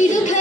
Is okay.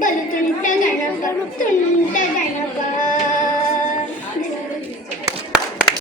ಬಲು ತುಂಟ ಗಣಪ ತುಂಟ ಗಣಪ